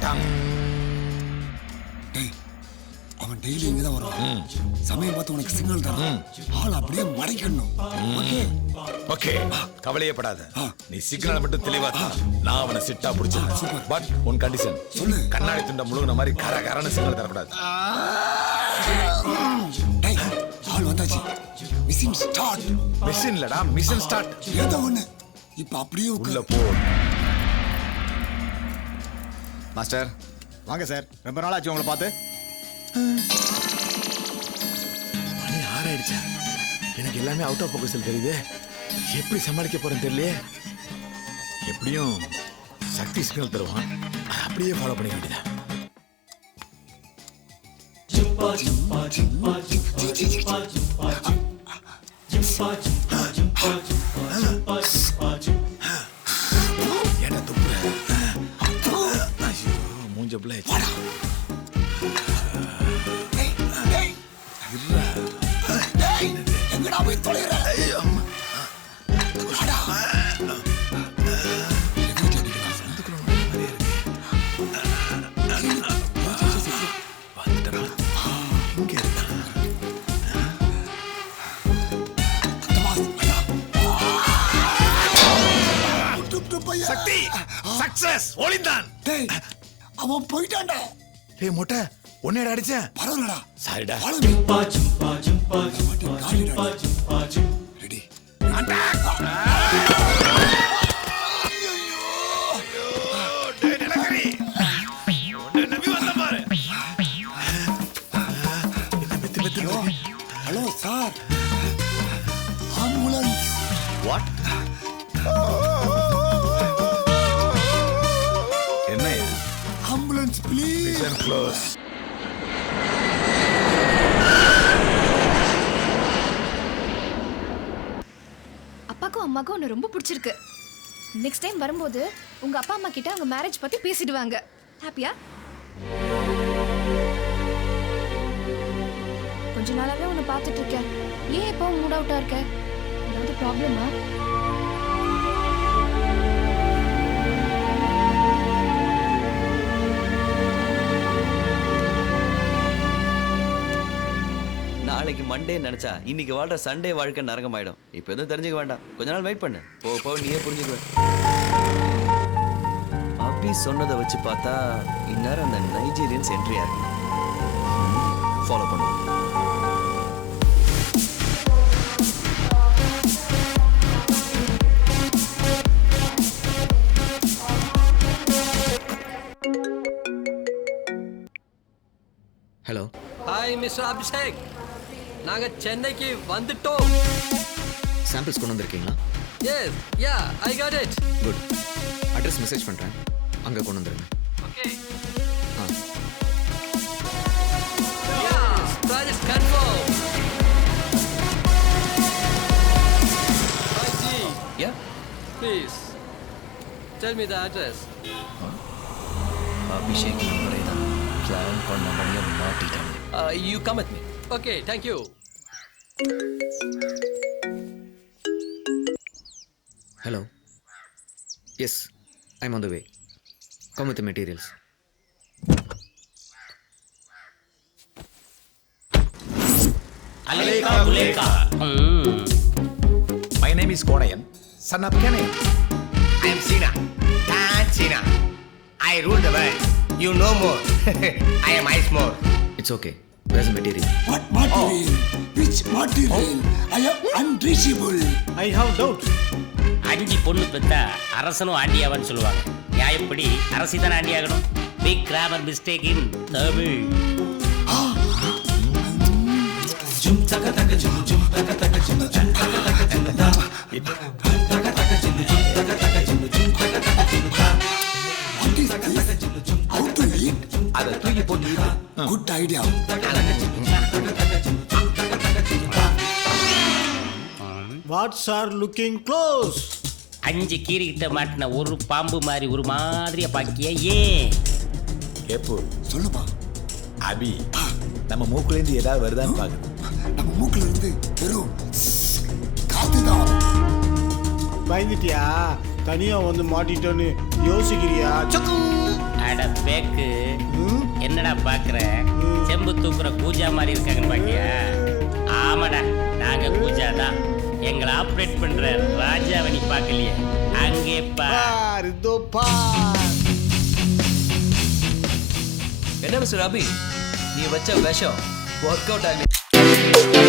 Tongue டேய் அவன் daily இங்கே தான் வருவான். சமயம் பார்த்து உனக்கு சிக்னல் தரான். ஆள் அப்படியே மறைக்கணும். ஓகே? ஓகே. கவலையே படாத. ஆ. நீ சிக்னல் மட்டும் தெளிவா. நான் அவனை சிட்டா பிடிச்சிருக்கேன் பட் உன் கண்டிஷன் சொல்லு. கண்ணாடி துண்ட முழுகின மாதிரி கர கரன்னு சிக்னல் தரக்கூடாது. ஆள் வந்தாச்சு. மிஷின் ஸ்டார்ட் மிஷின் இல்லடா மிஷன் ஸ்டார்ட் ஏதோ ஒண்ணு. இப்ப அப்படியே உள்ள. போ. மாஸ்டர் வாங்க சார் ரொம்ப நாள் ஆச்சு உங்களை பார்த்து மணி ஆறாயிடுச்சா எனக்கு எல்லாமே அவுட் ஆஃப் ஃபோக்கஸில் தெரியுது எப்படி சமாளிக்க போறேன்னு தெரியலையே எப்படியும் சக்தி சிக்னல் தருவான் அதை அப்படியே ஃபாலோ பண்ணிக்க வேண்டியதா ஏன்டா துப், ஐயா. சக்தி சக்சஸ் ஒளிந்தான் டேய், அவன் போயிட்டான்டா டேய் மொட்டை உன்னையடா அடிச்சேன். பரவாயில்லடா. சாரிடா. Follow me. Ready? Hello sir ambulance. What என்ன ஆம்புலன்ஸ் ப்ளீஸ் க்ளோஸ் அப்பாவுக்கும் அம்மாக்கும் உன்னை ரொம்ப பிடிச்சிருக்கு. நெக்ஸ்ட் டைம் வரும்போது உங்க அப்பா அம்மா கிட்ட அவங்க மேரேஜ் பத்தி பேசிடுவாங்க. ஹாப்பியா கொஞ்ச நாளாவே உன்னை பார்த்துட்டு இருக்கேன். ஏன் எப்போ மூட் அவுட்டா இருக்க? ஏதாவது ப்ராப்ளமா நாளைக்கு மண்டே நினைச்சா இன்னைக்கு வாழ்ற சண்டே வாழ்க்கை நரகமாயிடும். இப்போ எதுவும் தெரிஞ்சுக்க வேண்டாம். கொஞ்ச நாள் வெயிட் பண்ணு. போ போ நீயே புரிஞ்சுக்குவ. அப்பி சொன்னதை வச்சு பார்த்தா இந்நேரம் அந்த நைஜீரியன்ஸ் என்ட்ரியா இருக்கு ஃபாலோ பண்ணுவோம் ஹலோ ஹாய் மிஸ்டர் அபிஷேக் நாங்க சென்னைக்கு வந்துட்டோம். சாம்பிள்ஸ் கொண்டு வந்திருக்கீங்களா? Yes ya I got it good address message பண்ணுறேன் அங்கே கொண்டு வந்துருங்க. Okay Hi G ya please tell me the address. Abhishek நம்பரே தான் பிளான் பண்ண பண்ணிய மாட்டிட்டாங்க you come with me Okay, thank you. Hello. Yes, I'm on the way. Come with the materials. Aleka, Aleka. Mm. My name is Korayan, son of Kenny. I'm Sina. I'm I rule the world. You know more. I am ice more. It's okay. Okay waste material What material? Which material? I am unreachable. அஞ்சு பொண்ணு பெத்தா அரசனும் ஆண்டியாவான்னு சொல்லுவாங்க. நியாயப்படி அரசி தானே ஆண்டியாகணும் big grammar mistake in Tamil What போட்டு. Good idea. What's are looking close அஞ்சு கீரிக்கிட்ட மாட்டின ஒரு பாம்பு மாதிரி ஒரு மாதிரியா பாக்கிய. ஏன் கேப்பு. சொல்லுப்பா. அபி நம்ம மூக்குலேருந்து ஏதாவது வருதான்னு பாக்குது நம்ம மூக்குல இருந்து வெறும் காத்துதான் பயந்துட்டியா? தனியா வந்து மாட்டிட்டோன்னு யோசிக்கிறியா? சக்கு. அட அட பேக்கு. என்னடா பாக்குற? செம்பு தூக்குற கூஜா மாதிரி இருக்காங்கன்னு பாக்கியா ஆமாடா நாங்க கூஜா தான். எங்களை ஆப்ரேட் பண்ற ராஜாவை நீ பார்க்கலையே. அங்கே பா என்ன மிஸ்டர் அபி? நீ வச்ச விஷம் ஒர்க் அவுட் ஆகல